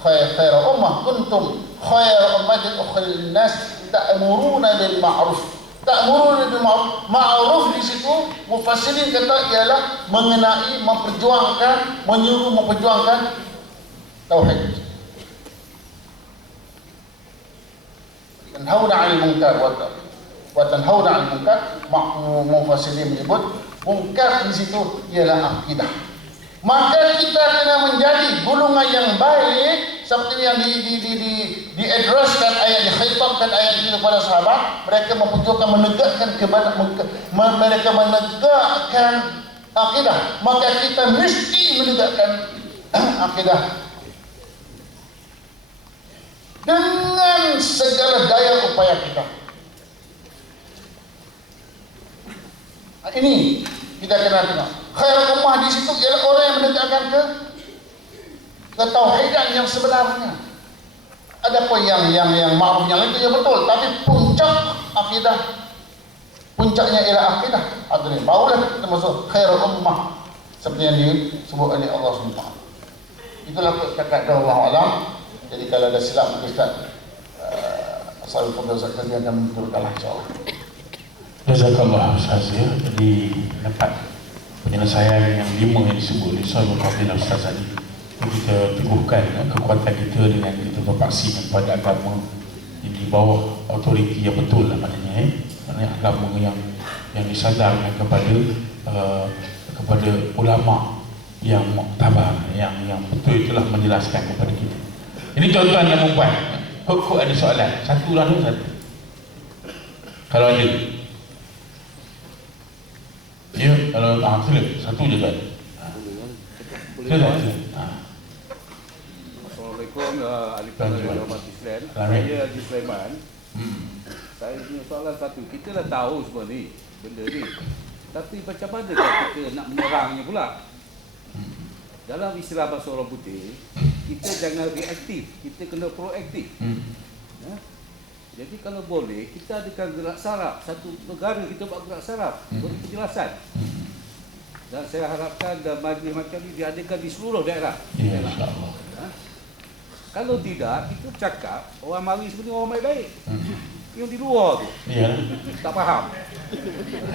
khaira ummah kuntum khaira ummatin ukhrijat nas ta'muruna bil ma'ruf. Ta'muruna bil ma'ruf. Ma'ruf di situ mufassirin kata ialah mengenai, memperjuangkan, menyuruh memperjuangkan tauhid. Tanhauna 'anil munkar wa tanhauna 'anil munkar. Mufassirin menyebut munkar di situ ialah akidah. Maka kita kena menjadi golongan yang baik seperti yang diaddresskan ayat, dikhitabkan ayat ini kepada sahabat. Mereka memperjuangkan, menegakkan mereka menegakkan akidah. Maka kita mesti menegakkan akidah dengan segala daya upaya kita. Ini kita kena tengok. Khairul ummah di situ ialah orang yang menegakkan ketauhidan yang sebenarnya. Ada pun yang ma'ruf yang itu ya betul, tapi puncak akidah, puncaknya ialah akidah. Hadirin, barulah kita masuk khairul ummah seperti yang disebut oleh Allah SWT. Itulah kata Allah alam. Jadi kalau ada silap Ustaz Asal Fadil Zakari akan menentukanlah insyaAllah. Jazakallah Ustaz ya. Jadi dapat penyelesaian yang 5 yang disebut oleh Ustaz Fadil Ustaz tadi. Kita teguhkan kekuatan kita dengan kita berpaksikan pada agama yang di bawah autoriti yang betul lah maknanya maknanya agama yang disadarkan kepada ulama yang muktabar yang betul itulah menjelaskan kepada kita. Ini contoh yang membuat Kok ada soalan? Satu lah dulu satu. Kalau ada. Ya, kalau sila satu je kan. Sila. Assalamualaikum ahli panel umat Islam. Saya Haji Sulaiman. Saya punya soalan satu. Kita dah tahu semua ni benda ni. Tapi macam mana kita nak menyerangnya pula? Dalam istilah bahasa orang putih, kita jangan reaktif, kita kena proaktif. Jadi kalau boleh, kita adakan gerak saraf. Satu negara kita buat gerak saraf, beri penjelasan. Dan saya harapkan dan majlis macam ni diadakan di seluruh daerah. Ya, insyaAllah. Kalau tidak, kita cakap orang mari sebenarnya orang baik-baik. Yang di luar tu tak faham.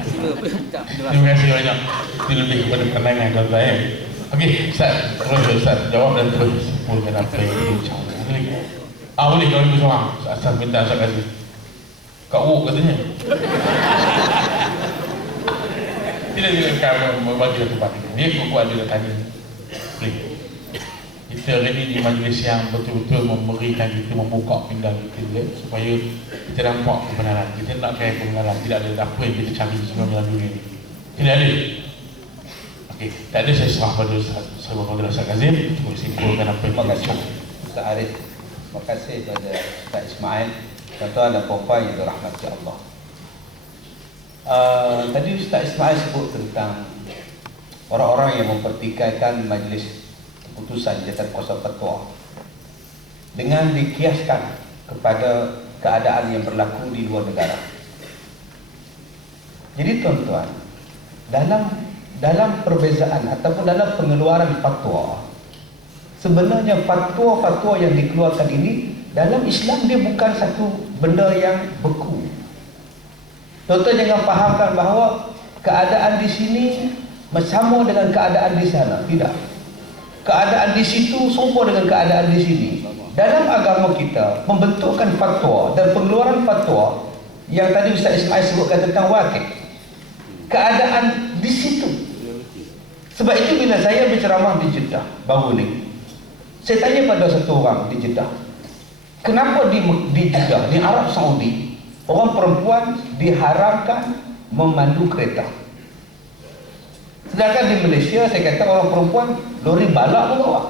Sila minta penjelasan. Terima kasih banyak. Ini lebih kepada pandangan tuan-tuan. Okey, Ustaz, terus Ustaz jawab dan terus simpulkan apa yang diucapkan. Boleh kalau ibu seorang. Asal minta Ustaz kata. Kak Wuk katanya. Tidak akan membagi tempat ini. Dia kuku ada tanya. Boleh. Kita hari ini di majlis yang betul-betul memberikan kita, membuka pinggang kita supaya kita nampak kebenaran. Kita nak kaya kebenaran. Tidak ada apa yang kita cari sebenarnya dalam dunia ini. Tidak ada. Okey, tak ada, saya serah pada Ustaz Kazim untuk simpulkan apa yang kita cakap. Ustaz Arif, terima kasih kepada Ustaz Ismail, tuan-tuan dan puan-puan yang dirahmati Allah. Tadi Ustaz Ismail sebut tentang orang-orang yang mempertikaikan majlis keputusan Jabatan Kuasa Fatwa dengan dikiaskan kepada keadaan yang berlaku di luar negara. Jadi tuan-tuan, dalam perbezaan ataupun dalam pengeluaran fatwa, sebenarnya fatwa-fatwa yang dikeluarkan ini dalam Islam dia bukan satu benda yang beku. Tuan-tuan jangan fahamkan bahawa keadaan di sini sama dengan keadaan di sana. Tidak. Keadaan di situ serupa dengan keadaan di sini. Dalam agama kita membentukkan fatwa dan pengeluaran fatwa yang tadi Ustaz Ismail sebutkan tentang wakil. Keadaan di situ. Sebab itu bila saya berceramah di Jeddah baru ni, saya tanya pada satu orang di Jeddah, kenapa di Jeddah, di Arab Saudi, orang perempuan diharamkan memandu kereta, sedangkan di Malaysia saya kata orang perempuan lori balak pun bawa.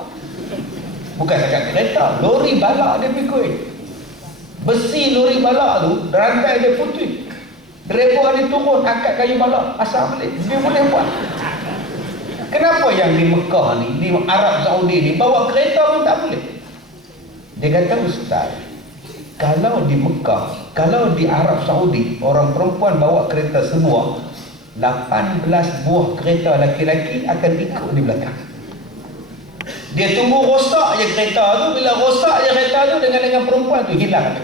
Bukan cakap kereta, lori balak dia pikul. Besi lori balak tu, rantai dia putih, driver dia turun angkat kayu balak asal balik, dia boleh buat. Kenapa yang di Mekah ni, di Arab Saudi ni bawa kereta pun tak boleh? Dia kata, Ustaz, kalau di Mekah, kalau di Arab Saudi orang perempuan bawa kereta sebuah, 18 buah kereta laki-laki akan ikut di belakang. Dia tunggu rosak je kereta tu. Bila rosak je kereta tu dengan perempuan tu hilang.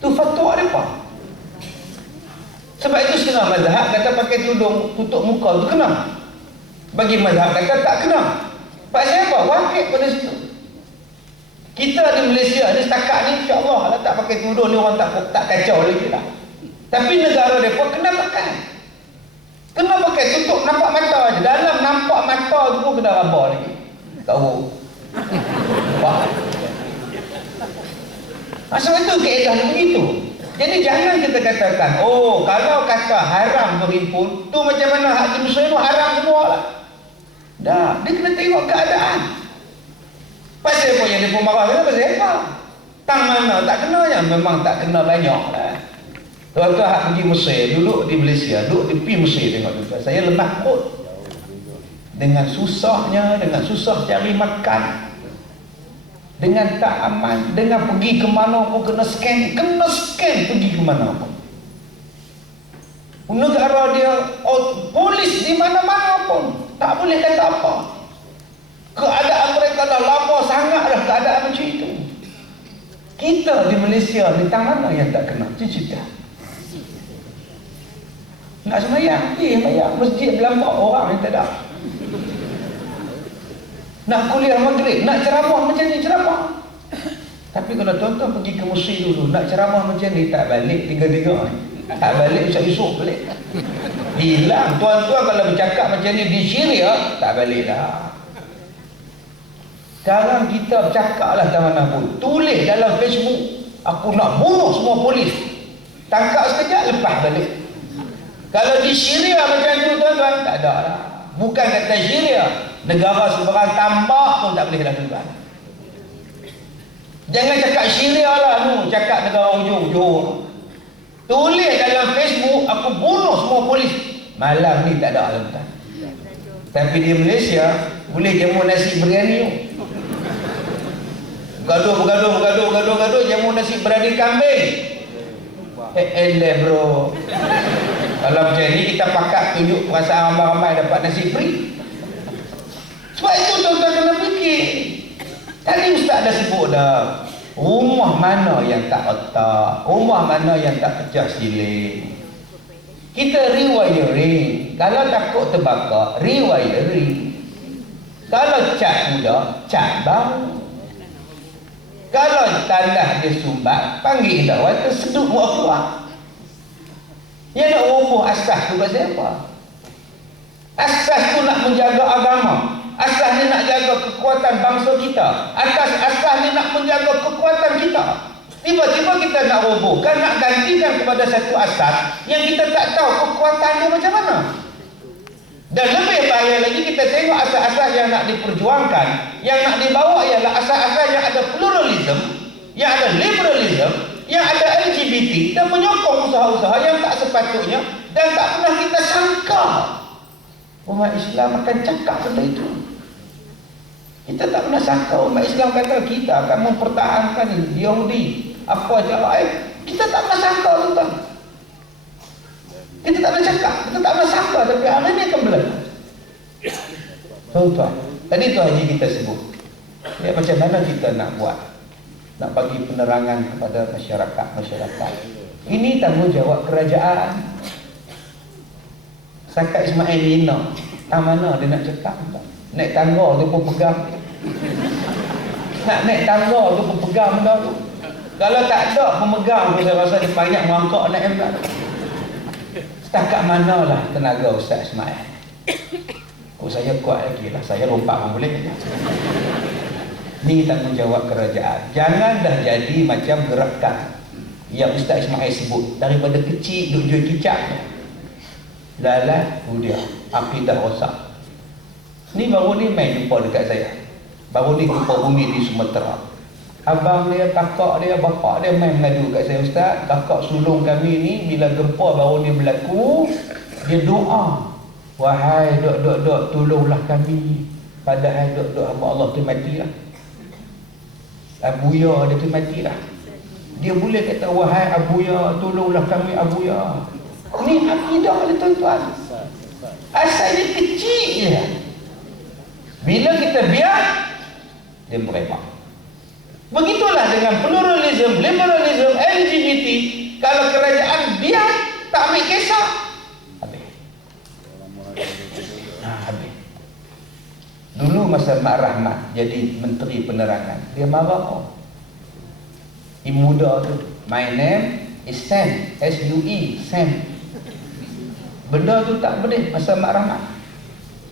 Tu fatwa mereka. Sebab itu setengah mazhab kata pakai tudung tutup muka tu kena. Bagi mazhab kata tak kena. Pasal apa? Wakil pada situ. Kita di Malaysia ni setakat ni insya-Allah lah tak pakai tudung ni orang tak kacau lagi lah. Tapi negara mereka kena pakai. Kena pakai tutup nampak mata je. Dalam nampak mata tu pun kena rabah lagi. Tahu. Wah. Sebab itu kaedah ni begitu. Jadi jangan kita katakan, oh kalau kata haram berhimpun, tu macam mana Haji Muslim haram semua lah. Dah, dia kena tengok keadaan. Pasal apa yang dia pun marah, kenapa pasal apa? Tang mana tak kenanya, memang tak kena banyak lah. Tuan-tuan hak pergi Mesir, duduk di Malaysia, duduk di pi Mesir tengok tuan. Saya lemah perut. Dengan susahnya, dengan susah cari makan. Dengan tak aman, dengan pergi ke mana pun kena scan pergi ke mana pun. Negara dia, polis di mana-mana pun tak boleh kata apa. Keadaan mereka dah lama sangat dah keadaan macam itu. Kita di Malaysia ni tang mana yang tak kena cita-cita. Nak semayang, semayang masjid berlambak orang yang tak ada. Nak kuliah maghrib, nak ceramah macam ni ceramah. Tapi kalau tuan-tuan pergi ke Mesir dulu, nak ceramah macam ni tak balik 3-3 ni. Tak balik esok balik. Hilang. Tuan-tuan kalau bercakap macam ni di Syria, tak balik dah. Sekarang kita bercakap lah tak mana pun. Tulis dalam Facebook, aku nak bunuh semua polis. Tangkap sekejap, lepas balik. Kalau di Syria macam tu tuan-tuan, tak ada lah. Bukan kata Syria, negara seberang tambak pun tak boleh lakukan. Jangan cakap Syria lah tu, cakap negara ujung-ujung. Tulis dalam Facebook, aku bunuh semua polis. Malam ni tak ada lakukan. Tapi di Malaysia, boleh jamu nasi biryani. Gaduh, jamu nasi biryani kambing. Bro. Kalau macam ni kita pakat tunjuk perasaan ramai-ramai dapat nasi free. Sebab itu tuan-tuan kena fikir. Tadi Ustaz dah sebut dah. Rumah mana yang tak otak, rumah mana yang tak pecah siling. Kita rewiring. Kalau takut terbakar, rewiring. Kalau cat muda, cat baru. Kalau tanah dia sumbat, panggil dah waktu sedut buat keluar. Dia nak roboh asas tu pasal apa? Asas tu nak menjaga agama. Asas ni nak jaga kekuatan bangsa kita. Asas ni nak menjaga kekuatan kita. Tiba-tiba kita nak robohkan, nak gantikan kepada satu asas yang kita tak tahu kekuatan dia macam mana. Dan lebih bahaya lagi kita tengok asas-asas yang nak diperjuangkan, yang nak dibawa ialah asas-asas yang ada pluralism, yang ada liberalism, yang ada LGBT dan menyokong usaha-usaha yang tak sepatutnya dan tak pernah kita sangka umat Islam akan cakap benda itu. Kita tak pernah sangka umat Islam kata kita akan mempertahankan Yahudi apa cara kita tak pernah sangka tuan. Kita tak pernah cakap, kita tak pernah sangka, tapi hari ini akan berlaku. Tuan-tuan, tadi tu Haji kita sebut ya, macam mana kita nak buat, nak bagi penerangan kepada masyarakat. Ini tanggungjawab kerajaan. Sakat Ismail Nina, tak mana dia nak cakap. Naik tangga tu pun pegang. Nak naik tangga tu pun pegang benda tu. Kalau tak ada pemegang tu, saya rasa dia banyak mangkak naik benda tu. Setakat manalah tenaga Ustaz Ismail. Saya kuat lagi lah, saya lompat pun boleh. Ini tanggungjawab kerajaan. Jangan dah jadi macam gerakan yang Ustaz Ismail sebut. Daripada kecil duk jual kicap, lalat dia akidah rosak. Ni baru ni main jumpa dekat saya. Baru ni jumpa Umi di Sumatera. Abang dia, kakak dia, bapak dia main mengadu kat saya, Ustaz, kakak sulung kami ni bila gempa baru ni berlaku, dia doa, wahai dok tolonglah kami. Padahal dok hamba Allah tu matilah. Abuya dia tu matilah. Dia boleh kata, wahai Abuya, tolonglah kami Abuya. Ni akidah dia tuan-tuan. Asalnya kecil je. Bila kita biar, dia merebak. Begitulah dengan pluralism, liberalism, LGBT. Kalau kerajaan biar, tak ambil kisah, habis. Habis. Dulu masa Mak Rahmat jadi Menteri Penerangan, dia marah. Ibu muda tu, my name is Sam, S-U-E, Sam. Benda tu tak boleh masa Mak Rahmat.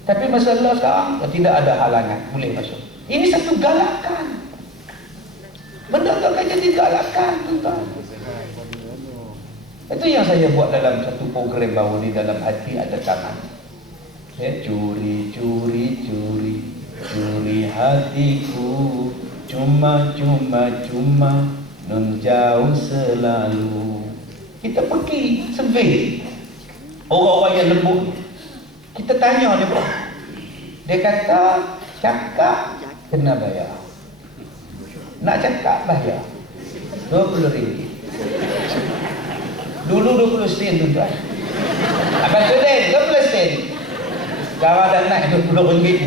Tapi masalah sekarang tidak ada halangan, boleh masuk. Ini satu galakan. Benda tu akan jadi galakan, tuan-tuan. Itu yang saya buat dalam satu program baru ni, dalam hati ada tangan. Curi, curi, curi, curi hatiku, cuma, nun jauh selalu. Kita pergi survey orang-orang yang lembut. Kita tanya dia pun. Dia kata, cakap kena bayar. Nak cakap bayar RM20. Dulu 20 sen tuan-tuan. Abang tu sen, 12 sen. Sekarang dah naik RM20.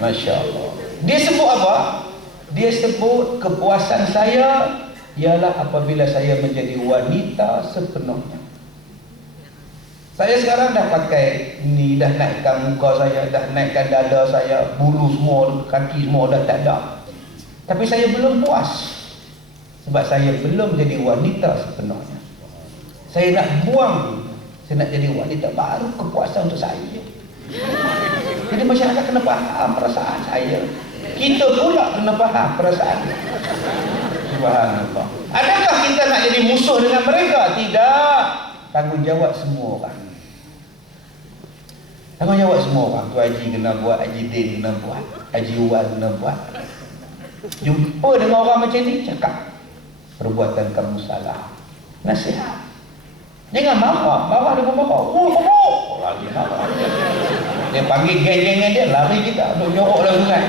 Masya Allah. Dia sebut apa? Dia sebut kepuasan saya ialah apabila saya menjadi wanita sepenuhnya. Saya sekarang dah pakai ni, dah naikkan muka saya, dah naikkan dada saya, bulu semua, kaki semua dah tak ada. Tapi saya belum puas. Sebab saya belum jadi wanita sepenuhnya. Saya nak buang, saya nak jadi wanita baru, kepuasan untuk saya. Jadi masyarakat kena faham perasaan saya. Kita pula kena faham perasaan. Subhanallah. Adakah kita nak jadi musuh dengan mereka? Tidak. Tanggungjawab semua orang. Tanggungjawab semua orang. Tu Haji kena buat, Haji Din kena buat, Haji Wan kena buat. Jumpa dengan orang macam ni, cakap perbuatan kamu salah, nasihat. Jangan marah dengan marah. Lagi marah. Dia panggil geng-gengan dia, lari kita, duk nyorok dalam sungai.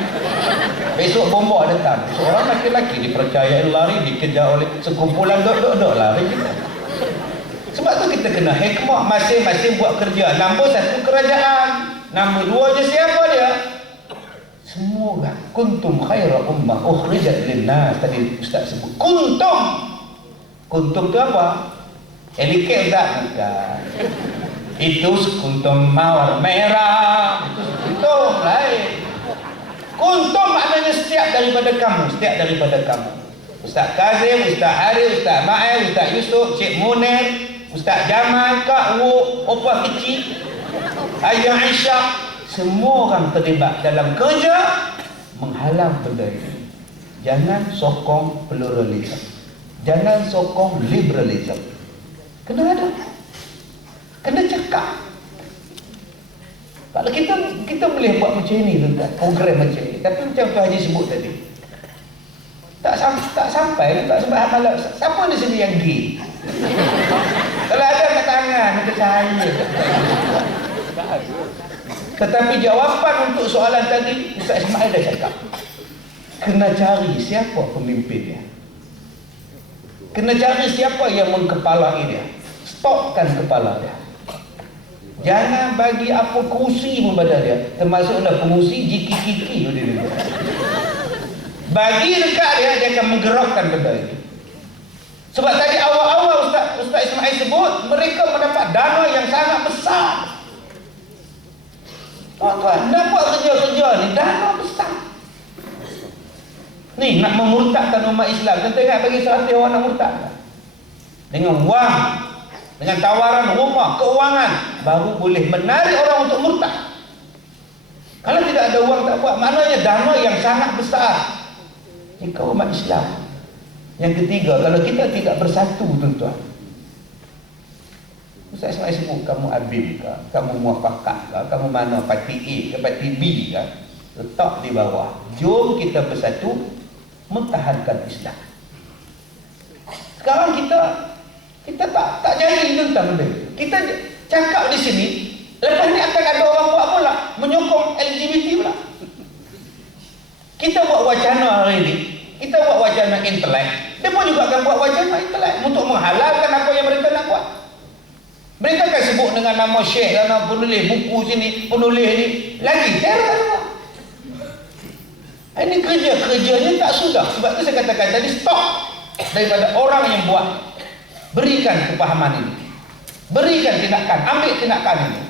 Besok bomba datang, seorang laki-laki dipercayai lari, dikejar oleh sekumpulan dok lari kita. Sebab tu kita kena hikmah, masing-masing buat kerja. Nombor satu kerajaan, nombor dua je siapa dia? Semua orang. Kuntum khaira ummah ukhrijat linnas. Tadi Ustaz sebut kuntum. Kuntum tu apa? Eliket tak? Bukan. Itu kuntum mawar merah. Itu kuntum lain. Kuntum maknanya setiap daripada kamu, setiap daripada kamu. Ustaz Kazim, Ustaz Arif, Ustaz Ma'il, Ustaz Yusuf, Cik Munir, Ustaz Jamal, Kak Wu, Opah Kecil, Ayah Aisyah, semua orang terlibat dalam kerja menghalang benda ini. Jangan sokong pluralism, jangan sokong liberalism. Kena ada, kena cakap. Kalau kita boleh buat macam ini, program macam ini. Tapi macam Tuan Haji sebut tadi, tak sampai, tak sebab amalan. Siapa di sini yang gay? Kalau ada kat tangan, minta cahaya. Tetapi jawapan untuk soalan tadi, Ustaz Ismail dah cakap. Kena cari siapa pemimpinnya. Kena cari siapa yang mengkepalai dia. Stopkan kepala dia. Jangan bagi apa kerusi pun pada dia. Termasuklah pengurusi jiki-kiki. Bagi dekat dia, dia akan menggerakkan benda itu. Sebab tadi awal-awal Ustaz Ismail sebut, mereka mendapat dana yang sangat besar. Tuan-tuan, dapat kerja-kerja ni, dana besar. Ni, nak memurtadkan umat Islam. Tentu ingat bagi 100 orang nak murtad. Dengan wang, dengan tawaran rumah, keuangan, baru boleh menarik orang untuk murtad. Kalau tidak ada wang tak buat, maknanya dana yang sangat besar. Jika umat Islam. Yang ketiga, kalau kita tidak bersatu, tuan-tuan. Ustaz Ismail sebut, kamu Abim ke, kamu Muafakat ke, kamu mana, parti A ke, parti B ke, letak di bawah. Jom kita bersatu, mempertahankan Islam. Sekarang kita tak jadi tentang benda. Kita cakap di sini, lepas ni akan ada orang buat pula, menyokong LGBT pula. Kita buat wacana hari ini, kita buat wacana intelek, dia pun juga akan buat wacana intelek untuk menghalalkan apa yang mereka nak buat. Mereka akan sebut dengan nama syekh, nama penulis buku sini, penulis ni, lagi teror. Ini kerja-kerjanya tak sudah. Sebab itu saya katakan tadi, stop daripada orang yang buat. Berikan kepahaman ini, berikan tindakan, ambil tindakan ini.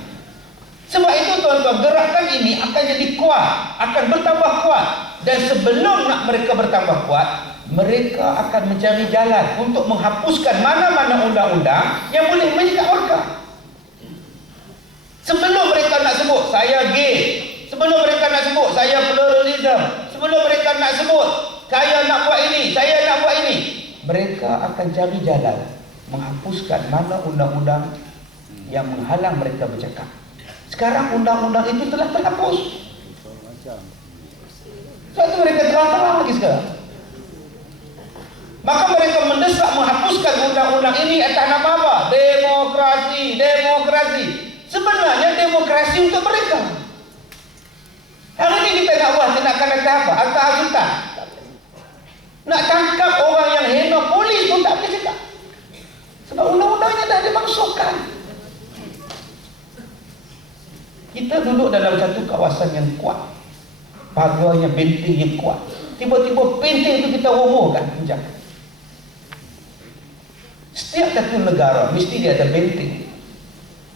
Sebab itu tuan-tuan, gerakan ini akan jadi kuat, akan bertambah kuat. Dan sebelum nak mereka bertambah kuat, mereka akan mencari jalan untuk menghapuskan mana-mana undang-undang yang boleh mengikat warga. Sebelum mereka nak sebut saya gay, sebelum mereka nak sebut saya pluralism, sebelum mereka nak sebut saya nak buat ini, saya nak buat ini, mereka akan cari jalan menghapuskan mana undang-undang yang menghalang mereka bercakap. Sekarang undang-undang itu telah terhapus. Sebab itu mereka terang-terang lagi sekarang. Maka mereka mendesak menghapuskan undang-undang ini atas nama apa? Demokrasi, demokrasi. Sebenarnya demokrasi untuk mereka. Hari ini kita nak buat tindakan apa? Akta hasutan. Nak tangkap orang yang hina, polis pun tak boleh cakap. Sebab undang-undangnya dah dimasukkan. Kita duduk dalam satu kawasan yang kuat, pagarnya benteng yang kuat. Tiba-tiba benteng itu kita robohkan. Setiap satu negara mesti dia ada benteng.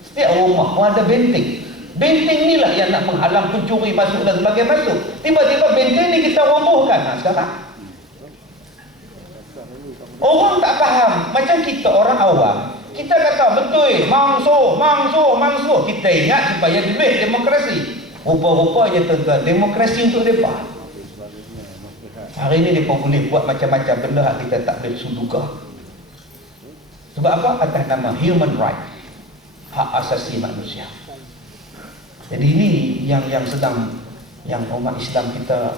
Setiap rumah pun ada benteng. Benteng inilah yang nak menghalang pencuri masuk dan sebagainya masuk. Tiba-tiba benteng ni kita robohkan. Nah, sekarang orang tak faham. Macam kita orang awam, kita kata betul, mangso. Kita ingat supaya duit demokrasi. Rupa-rupanya tuan-tuan, demokrasi untuk mereka. Hari ini mereka boleh buat macam-macam benda yang kita tak boleh suduga. Sebab apa? Atas nama human right, hak asasi manusia. Jadi ini yang sedang, yang umat Islam kita,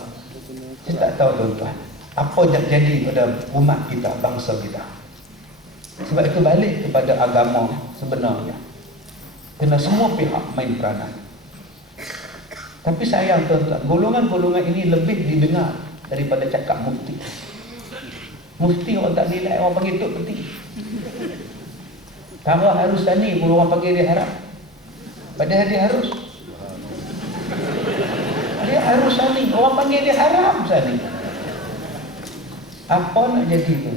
saya tak tahu tuan-tuan, apa yang jadi pada umat kita, bangsa kita. Sebab itu balik kepada agama sebenarnya, kena semua pihak main peranan. Tapi sayang tuan-tuan, golongan-golongan ini lebih didengar daripada cakap mufti. Mufti orang tak nilai, orang panggil Tok Peti. Kalau harus tani pun orang panggil dia haram. Padahal dia harus. Dia harus tani, orang panggil dia haram tani. Apa nak jadi tu?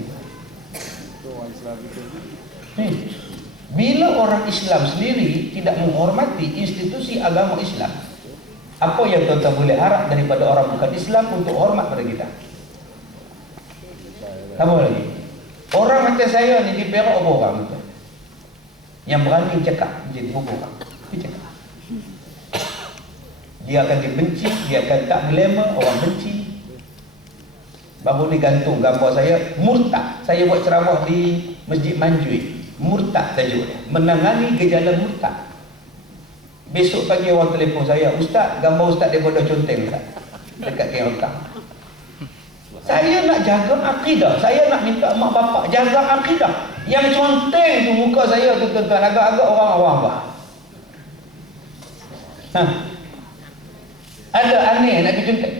Bila orang Islam sendiri tidak menghormati institusi agama Islam, apa yang tuan-tuan boleh harap daripada orang bukan Islam untuk hormat pada kita? Apa lagi? Orang macam saya ni di Perak apa orang tu? Yang berani cakap jadi orang. Dia cakap. Dia akan dibenci, dia akan tak glamour, orang benci. Baru ni gantung gambar saya, murtad. Saya buat ceramah di Masjid Manjui. Murtad tajuk dia. Menangani gejala murtad. Besok pagi orang telefon saya, Ustaz, gambar Ustaz daripada conteng Ustaz. Dekat Kelantan. Saya nak jaga akidah. Saya nak minta mak bapak jaga akidah. Yang conteng tu muka saya tu tuan-tuan, agak-agak orang awam bah. Ada aneh nak conteng.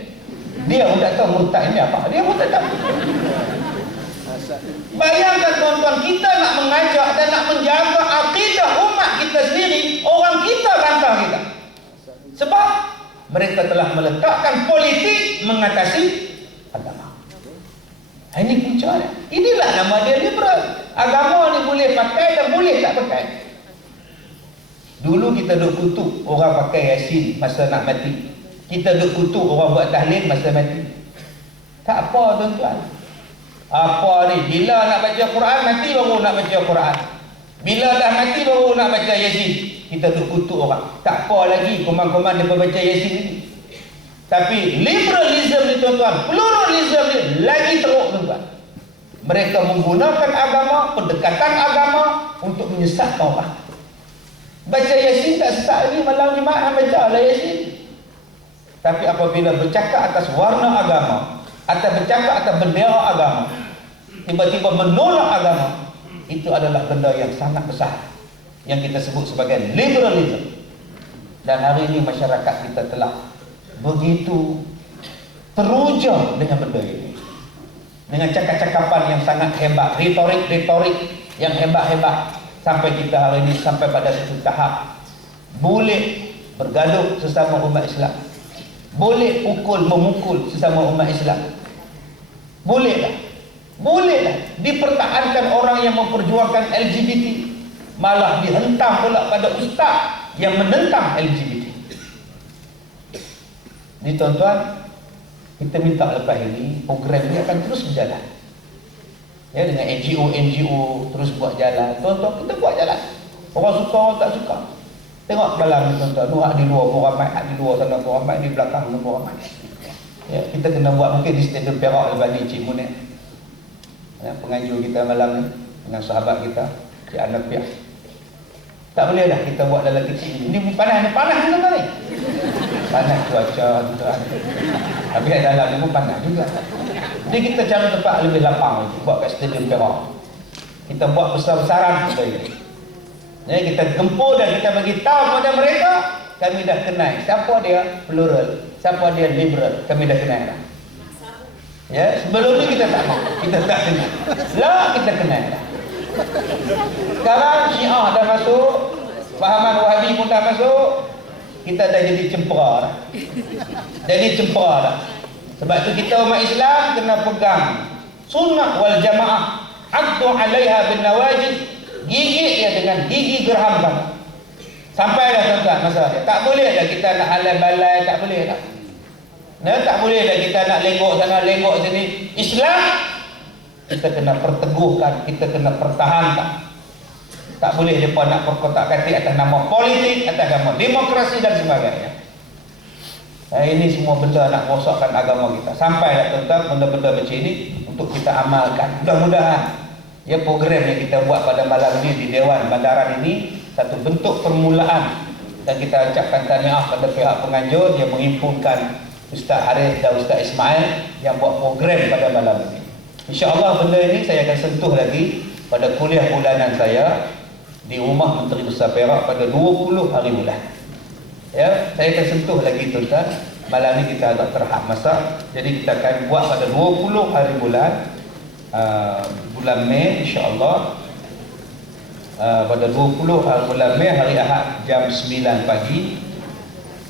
Dia pun tak tahu murtad ini apa. Dia pun tak tahu. Bayangkan tuan-tuan, kita nak mengajak dan nak menjaga akidah umat kita sendiri, orang kita bantah kita. Sebab mereka telah meletakkan politik mengatasi agama. Ini punca dia. Inilah nama dia liberal. Agama ni boleh pakai dan boleh tak pakai. Dulu kita duk kutuk orang pakai Yasin masa nak mati. Kita duk kutuk orang buat tahlil masa mati. Tak apa tuan-tuan. Apa ni? Bila nak baca Quran mati baru nak baca Quran. Bila dah mati baru nak baca Yasin. Kita duk kutuk orang. Tak apa lagi komand-komand dia baca Yasin ni. Tapi liberalism ni tuan-tuan, pluralism ni lagi teruk tuan-tuan. Mereka menggunakan agama, pendekatan agama untuk menyesatkan orang. Baca Yasin tak sesat lagi, malam Jumaat baca lah Yasin. Tapi apabila bercakap atas warna agama, atau bercakap atas bendera agama, tiba-tiba menolak agama, itu adalah benda yang sangat besar yang kita sebut sebagai liberalism. Dan hari ini masyarakat kita telah begitu teruja dengan benda ini, dengan cakap-cakapan yang sangat hebat, retorik yang hebat-hebat, sampai kita hari ini sampai pada satu tahap boleh bergaduh sesama umat Islam, boleh memukul sesama umat Islam? Bolehlah. Bolehlah dipertahankan orang yang memperjuangkan LGBT, malah dihentam pula pada ustaz yang menentang LGBT. Ni tuan-tuan, kita minta lepas ini program ni akan terus berjalan. Ya, dengan NGO terus buat jalan. Tuan-tuan, kita buat jalan. Orang suka, orang tak suka. Tengok malam ni tuan-tuan, orang di luar pun ramai, di luar sana pun ramai, di belakang pun ramai. Ya, kita kena buat mungkin di Stadium Perak lepas ni Cik Munir. Ya, penganjur kita malam ni dengan sahabat kita, Cik Anafiah. Tak boleh dah kita buat dalam kecil ni. Ni panas ni ni. Panas cuaca tuan. Tapi dalam ni pun panas juga. Jadi kita cari tempat lebih lapang lagi, buat kat Stadium Perak. Kita buat besar-besaran kita ini. Ya, kita gempur dan kita bagi tahu kepada mereka, kami dah kenal siapa dia plural, siapa dia liberal, kami dah kenal dah. Ya, sebelum ni kita tak mau, kita tak kenal. Lah kita kenal dah. Sekarang Syiah dah masuk, fahaman Wahabi pun dah masuk, kita dah jadi cempera dah. Jadi cempera dah. Sebab tu kita umat Islam kena pegang sunnah wal jamaah, addu 'alaiha bin nawajid, gigit dia dengan gigi gerham kamu. Sampai dah tuan-tuan masalah dia. Tak boleh dah kita nak halal balai, tak boleh dah. Nah, tak boleh dah kita nak lenggok sana, lenggok sini. Islam kita kena perteguhkan, kita kena pertahankan. Tak boleh depa nak perkotak-katik atas nama politik, atas nama demokrasi dan sebagainya. Ini semua benda nak rosakkan agama kita. Sampai dah tuan-tuan benda-benda macam ini untuk kita amalkan. Mudah-mudahan ya program yang kita buat pada malam ini di Dewan Bandaran ini satu bentuk permulaan, dan kita ucapkan tahniah pada pihak penganjur yang menghimpunkan Ustaz Harith dan Ustaz Ismail yang buat program pada malam ini. InsyaAllah benda ini saya akan sentuh lagi pada kuliah bulanan saya di Rumah Menteri Besar Perak pada 20 hari bulan. Ya, saya akan sentuh lagi tuan-tuan. Malam ini kita agak terhad masa, jadi kita akan buat pada 20 hari bulan bulan Mei insya-Allah. Pada 20 hari bulan Mei hari Ahad jam 9 pagi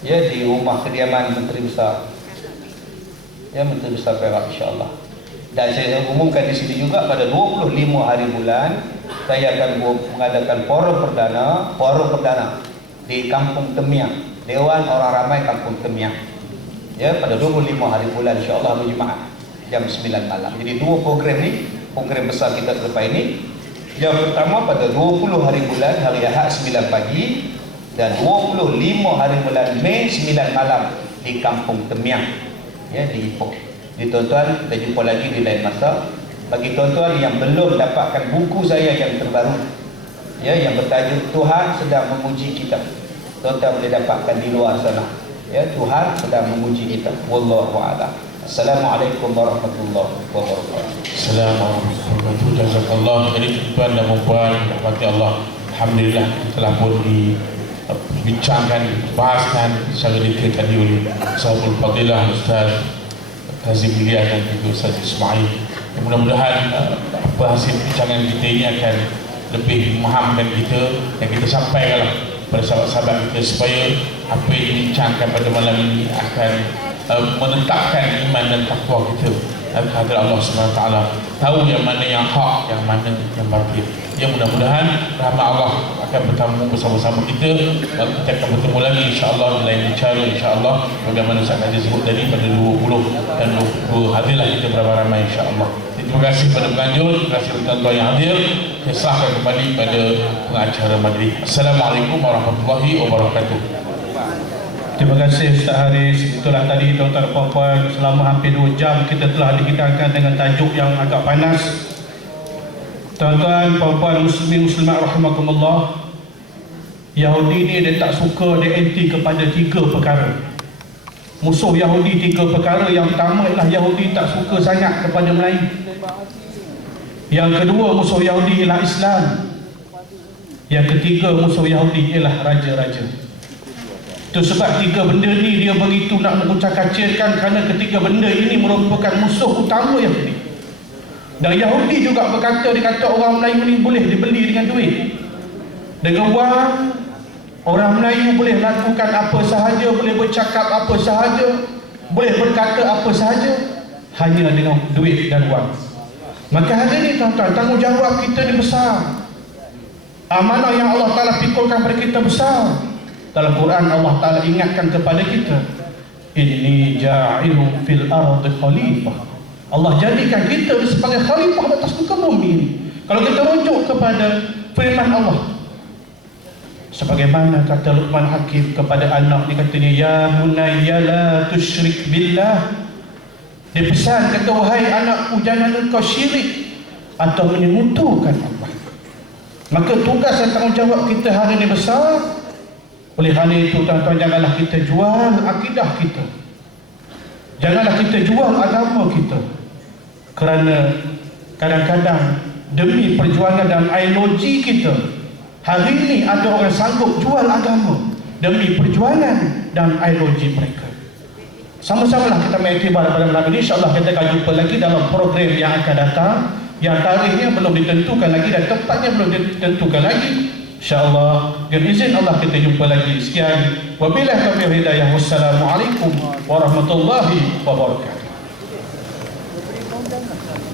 ya di rumah kediaman Menteri Besar. Ya, Menteri Besar Perak insya-Allah. Dan saya umumkan di sini juga pada 25 hari bulan saya akan mengadakan forum perdana di Kampung Temiang, Dewan Orang Ramai Kampung Temiang. Ya, pada 25 hari bulan insya-Allah berjemaah jam 9 malam. Jadi dua program ni, program besar kita selepas ini. Yang pertama pada 20 hari bulan hari Ahad 9 pagi dan 25 hari bulan Mei 9 malam di Kampung Temiang ya di Ipoh. Jadi tuan-tuan, kita jumpa lagi di lain masa. Bagi tuan-tuan yang belum dapatkan buku saya yang terbaru ya yang bertajuk Tuhan Sedang Menguji Kita, tuan-tuan boleh dapatkan di luar sana. Ya, Tuhan sedang menguji kita. Wallahu a'lam. Assalamualaikum warahmatullahi wabarakatuh. Assalamualaikum warahmatullahi wabarakatuh. Jazakallah. Jadi tuan dan puan rahmati Allah, alhamdulillah telah pun dibincangkan, dibahaskan secara detail tadi oleh Sahabul Fadilah Ustaz Hazim Mulia dan juga Ustaz Ismail. Mudah-mudahan apa hasil bincangan kita ini akan lebih memahamkan kita dan kita sampaikanlah pada sahabat-sahabat kita supaya apa yang dibincangkan pada malam ini akan menetapkan iman dan takwa kita kepada Allah SWT. Tahu yang mana yang hak, yang mana yang batil. Ya, mudah-mudahan rahmat Allah akan bertemu bersama-sama kita dan kita akan bertemu lagi insya-Allah di lain bicara insya-Allah. Bagaimana Ustaz Haji sebut tadi pada 20 dan 22 hadirlah kita beramai-ramai insya-Allah. Terima kasih kepada penganjur, terima kasih kepada tuan-tuan yang hadir. Saya serahkan kembali pada pengacara majlis. Assalamualaikum warahmatullahi wabarakatuh. Terima kasih Ustaz Haris. Itulah tadi tuan-tuan dan puan-puan, selama hampir 2 jam kita telah dihidangkan dengan tajuk yang agak panas. Tuan-tuan, puan-puan, muslimin muslimat rahimakumullah, Yahudi ni dia tak suka, dia anti kepada 3 perkara. Musuh Yahudi 3 perkara. Yang pertama ialah Yahudi tak suka sangat kepada Melayu. Yang kedua, musuh Yahudi ialah Islam. Yang ketiga, musuh Yahudi ialah raja-raja. Itu sebab 3 benda ni dia begitu nak mengucap-kacirkan, kerana ketiga benda ini merupakan musuh utama Yahudi. Dan Yahudi juga berkata, dia kata orang Melayu ni boleh dibeli dengan duit, dengan wang. Orang Melayu boleh lakukan apa sahaja, boleh bercakap apa sahaja, boleh berkata apa sahaja hanya dengan duit dan wang. Maka hari ini tuan-tuan, tanggungjawab kita ni besar. Amanah yang Allah Ta'ala pikulkan kepada kita besar. Dalam Quran Allah Ta'ala ingatkan kepada kita, inni ja'ilun fil ardi khalifah. Allah jadikan kita sebagai khalifah atas muka bumi ini. Kalau kita rujuk kepada firman Allah, sebagaimana kata Luqman Hakim kepada anak ni, katanya, ya bunayya la tusyrik billah. Dia pesan, kata, wahai anakku, jangan engkau syirik atau menyekutukan Allah. Maka tugas dan tanggungjawab kita hari ini besar. Oleh kerana itu tuan-tuan, janganlah kita jual akidah kita, janganlah kita jual agama kita. Kerana kadang-kadang demi perjuangan dan ideologi kita, hari ini ada orang sanggup jual agama demi perjuangan dan ideologi mereka. Sama-samalah kita mengiktibar pada malam ini. InsyaAllah kita akan jumpa lagi dalam program yang akan datang, yang tarikhnya belum ditentukan lagi dan tempatnya belum ditentukan lagi. InsyaAllah dengan izin Allah kita jumpa lagi. Sekian, wabillahi taufiq hidayah. Wassalamualaikum warahmatullahi wabarakatuh.